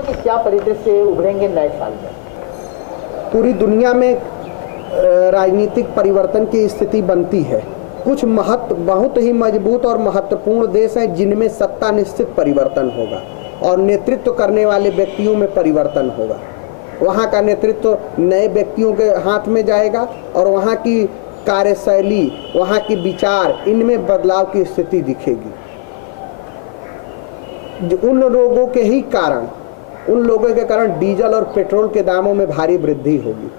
कि क्या परिदृश्य से उभरेंगे नए साल में? पूरी दुनिया में राजनीतिक परिवर्तन की स्थिति बनती है। कुछ बहुत ही मजबूत और महत्वपूर्ण देश हैं जिनमें सत्ता निश्चित परिवर्तन होगा और नेतृत्व करने वाले व्यक्तियों में परिवर्तन होगा। वहाँ का नेतृत्व नए व्यक्तियों के हाथ में जाएगा और वहाँ की कार्यशैली, वहाँ की विचार, इनमें बदलाव की स्थिति दिखेगी। उन लोगों के कारण डीजल और पेट्रोल के दामों में भारी वृद्धि होगी।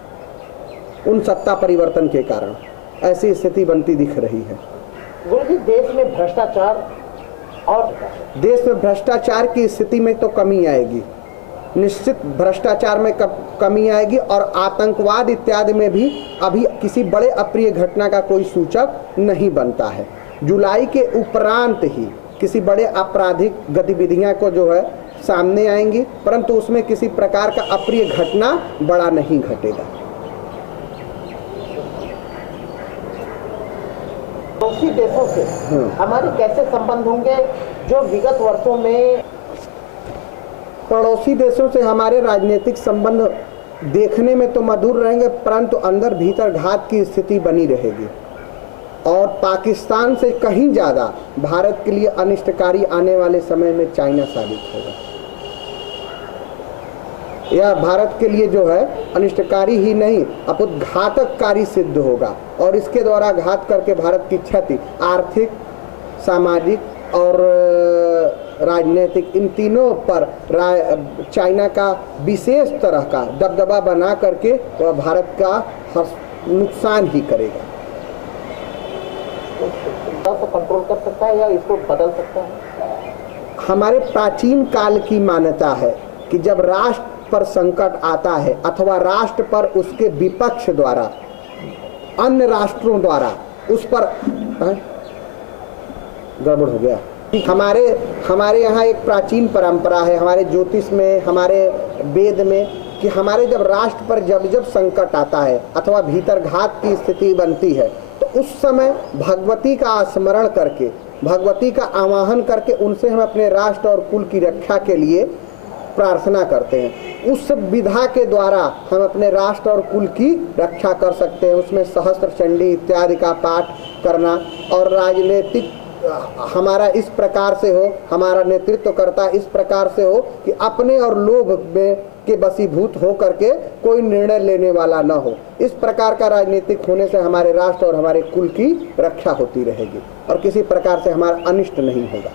उन सत्ता परिवर्तन के कारण ऐसी स्थिति बनती दिख रही है। गुरुजी, देश में भ्रष्टाचार की स्थिति में तो कमी आएगी, निश्चित भ्रष्टाचार में कमी आएगी और आतंकवाद इत्यादि में भी अभी किसी बड़े अप्रिय घटना का कोई सूचक नहीं बनता है। जुलाई के उपरांत ही किसी बड़े आपराधिक गतिविधियां को जो है सामने आएंगी, परंतु उसमें किसी प्रकार का अप्रिय घटना बड़ा नहीं घटेगा। पड़ोसी देशों से हमारे कैसे संबंध होंगे जो विगत वर्षों में? पड़ोसी देशों से हमारे राजनीतिक संबंध देखने में तो मधुर रहेंगे, परंतु अंदर भीतर घात की स्थिति बनी रहेगी और पाकिस्तान से कहीं ज़्यादा भारत के लिए अनिष्टकारी आने वाले समय में चाइना साबित होगा। यह भारत के लिए जो है अनिष्टकारी ही नहीं अपितु घातककारी सिद्ध होगा और इसके द्वारा घात करके भारत की क्षति आर्थिक, सामाजिक और राजनीतिक, इन तीनों पर चाइना का विशेष तरह का दबदबा बना करके वह भारत का नुकसान ही करेगा। तो कंट्रोल कर सकता है या इसको बदल सकता है? हमारे प्राचीन काल की मान्यता है कि जब राष्ट्र पर संकट आता है अथवा राष्ट्र पर उसके विपक्ष द्वारा, अन्य राष्ट्रों द्वारा उस पर गड़बड़ हो गया। हमारे यहाँ एक प्राचीन परंपरा है, हमारे ज्योतिष में, हमारे वेद में, कि हमारे जब राष्ट्र पर जब संकट आता है अथवा भीतर घात की स्थिति बनती है तो उस समय भगवती का स्मरण करके, भगवती का आवाहन करके उनसे हम अपने राष्ट्र और कुल की रक्षा के लिए प्रार्थना करते हैं। उस विधा के द्वारा हम अपने राष्ट्र और कुल की रक्षा कर सकते हैं। उसमें सहस्त्र चंडी इत्यादि का पाठ करना और राजनीतिक हमारा इस प्रकार से हो, हमारा नेतृत्व करता इस प्रकार से हो कि अपने और लोभ में के वशीभूत हो करके कोई निर्णय लेने वाला न हो। इस प्रकार का राजनीतिक होने से हमारे राष्ट्र और हमारे कुल की रक्षा होती रहेगी और किसी प्रकार से हमारा अनिष्ट नहीं होगा।